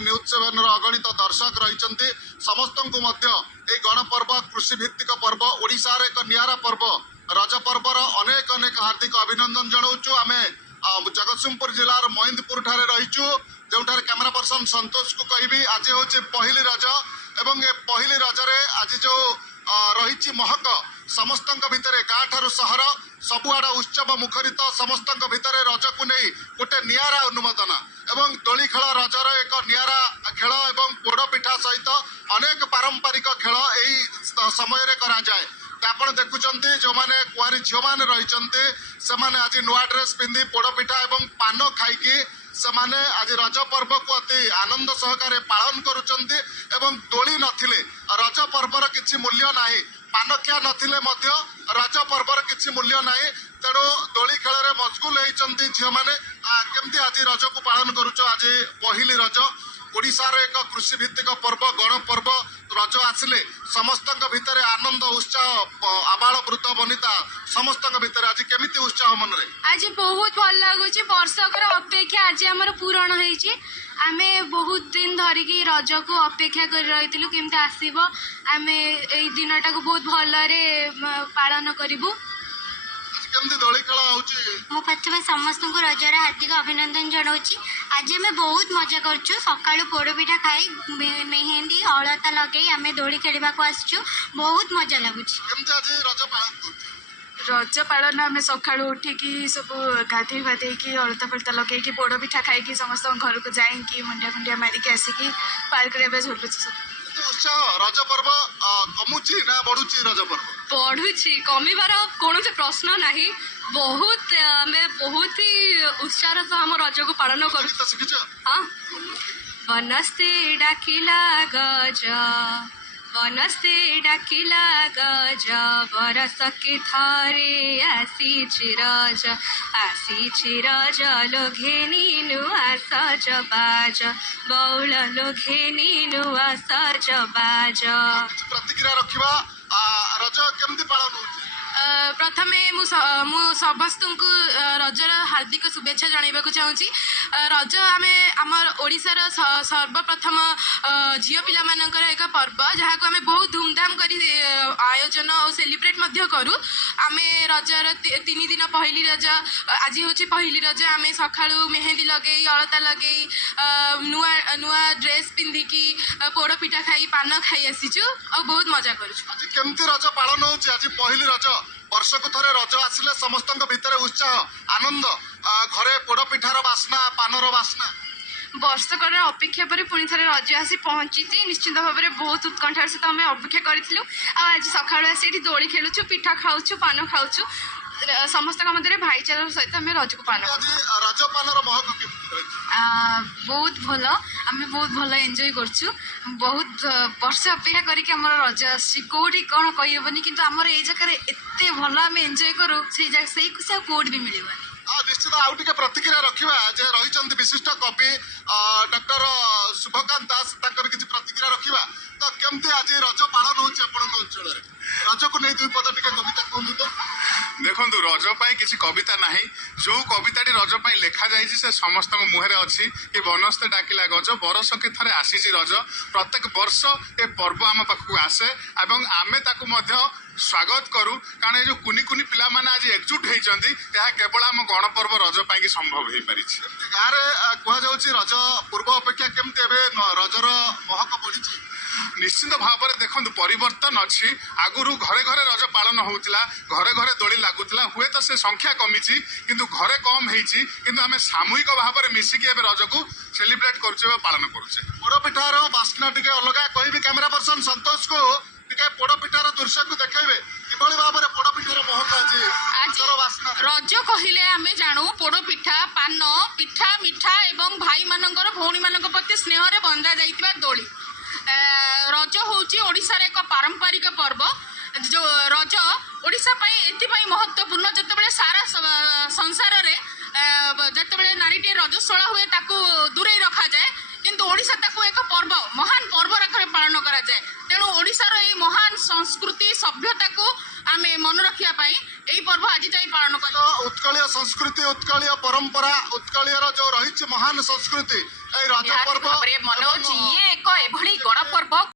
news 7 अगणित दर्शक रही समस्त को गणपर्व कृषि भित्तिक पर्व ओडिशार एक नियारा पर्व रज पर्वर अनेक अनेक हार्दिक अभिनंदन जनाऊँ आम जगतसिंहपुर जिलार महिंदपुर ठारे रहीचु जो कैमेरा पर्सन संतोष को कहि आज हूँ पहली रज एवं ए पहली रजरे आज जो रही महक समस्त भितर गाँ ठारू सहर सबुआड़ उत्सव मुखरित समस्त भितर रज को नहीं गोटे नियारा अनुमोदन एवं दोली खेल रजर एक नियारा खेल एवं पोड़ पिठा सहित अनेक पारंपरिक खेल यही समय करा जाए आप देखुं जो मैंने कुआरी झील मैंने रही आज नुआ ड्रेस पिंधि पोड़ पिठा और पान खाई सेमाने आज रज पर्व को अति आनंद सहकार पालन करुचंती एवं दोली नथिले रज पर्वर किछि मूल्य नाही पानखिया नथिले मध्य रज पर्वर किछि मूल्य नाही तेणु दोली खेल में मशगुल होती झील मैंने केमती आज रज को पालन करुच आज पहली रज ओडिशार एक कृषि भित्तिक पर्व गणपर्व रज आसिले समस्त भितर आनंद उत्साह आबाल वृद्ध वनिता समस्त भितर आज केमिति उत्साह मन रे आज बहुत भल लगुच वर्षकर अपेक्षा आज आमर पूरण होइछि आमे बहुत दिन धरिकी रज को अपेक्षा कर रही केमती आसीबो आमे एई दिनटा को बहुत भलरे पालन करिबु केमती दोली खेल होउछि मु प्रथम समस्त को रजर हार्दिक अभिनंदन जनाऊँगी आज आम बहुत मजा करूँ सका पोड़पिठा खाई मेहंदी अलता लगे आम दोली खेलने को आसचु बहुत मजा लगुच रज पालन आम सका उठिकी सब गाधे गाधे अलता फलता लगे पोड़ पिठा खाई समस्त घर को जाइकी मुंडिया फुंडिया मारिकी आसिकी पार्क रे झुलुची सब उत्साह रज पर्व कमुची ना बढ़ुची रज पर्व बढ़ुची कमिबार कौन से प्रश्न नहीं बहुत आमे बहुत ही उत्साह सह हम रज को पालन कर हाँ बनस्ते डाकिला गज बनस्ते डाकिला गज बरस के थारे आसी रज लोघेनी नुआ सज बाज बौल लोघेनी नुआ सज बाज प्रतिक्रिया रखिबा रज केमती पालन होउछि प्रथमे मु समस्त को रजर हार्दिक शुभेच्छा जनइबा चाहूँगी रज आम आमर ओडिशार सर्वप्रथम झील पिला मानकर एक पर्व जहाँ को आम बहुत धूमधाम कर आयोजन और सेलिब्रेट करूँ आम रजर 3 दिन पहली रज आज हूँ पहली रज आम सका मेहंदी लगे अलता लगे नुआ नुआ ड्रेस पिंधिकी पोड़ पिठा खाई पान खाई आसीचु और बहुत मजा करुँ रज पालन होउछि आज पहली रज वर्ष को थरे रज आसिले समस्त भितर उत्साह आनंद घरे पोड़ पिठार बास्ना पानर बास्ना वर्षकर अपेक्षा पर पुणी थे रज आसी पहुँची निश्चित भाव में बहुत उत्कंठार सहित आम अपेक्षा करूँ आज सका आसी दोली खेलुचु पिठा खाऊँ पान खाऊँ समस्त मध्य भाईचार सहित आम रज को पान रज पानर महक बहुत भल आम बहुत भल एंजॉय करछु बहुत वर्ष अपेक्षा करके आम रज आसी कौटी कौन कहबनी कि आमर ये जगह एत भल आम एंजॉय करूँ से खुशी कौटी भी मिलवानी निश्चित आउ टे प्रतिक्रिया रखा जे रही विशिष्ट कवि डॉक्टर शुभकांत दास किसी प्रतिक्रिया रखा तो केमती आज रज पालन होउछि आपन अंचल रज को नहीं 2 पद टिके कविता कहतु तो देखो रज पाई किसी कविता नहीं जो कविताटी रज पाई लिखा जाए से समस्त मुहरे अच्छी कि बनस्ते डाकिला गज बरस के थरे आसी रज प्रत्येक वर्ष ए पर्व आम पाखक आसे एवं आमे ताकू मध्य स्वागत करूँ कारण ये जो कुनी कुनी पिला माने आज एकजुट होती केवल आम गणपर्व रज पाई संभव हो पारी गाँव में कहुच्छी रज पूर्व अपेक्षा केमती रजर महक बढ़ी निश्चित भाव में देखो परिवर्तन अच्छी आगुरी घरे घरे रज पालन होता घरे घरे दोली लगुला हुए तो से संख्या कमी किंतु घरे कम होती आम सामूहिक भाव में मिसिकी रज को सेलिब्रेट करुचे पालन करुचे पोड़ पिठार बास्ना टे अलग कहि कैमेरा पर्सन संतोष को टे पोड़ पिठार दृश्य को देखेबे किभली भाव में पोड़ पिठार महक आज बास्ना रज कहले आम जानू पोड़ पिठा पान पिठा मिठा एवं भाई मानकर भौणी मान प्रति स्नेह रे बंधा जाइतिबा दोली रज होउची ओडिशार एक पारंपरिक पर्व जो रज ओडिशा पाई एथिपाई महत्वपूर्ण जतबेले सारा संसार रे जतबेले नारीटी रजस्वला हुए ताकू दूरे रखा जाए किंतु ओडिशा ताकू एक पर्व महान पर्व रखरे पालन करा जाए तेणु ओडिशार ए महान संस्कृति सभ्यता को आमे मन रखिया पाई एई पर्व आज जाई पालन ପାଳନ କରି ତ ଉତ୍କଳୀୟ ସଂସ୍କୃତି ଉତ୍କଳୀୟ ପରମ୍ପରା ଉତ୍କଳୀୟର ଯୋଉ ରହିଛି ମହାନ ସଂସ୍କୃତି এই রজ ନିହାତି ପର୍ବ ଭାବରେ ମନେ ଅଛି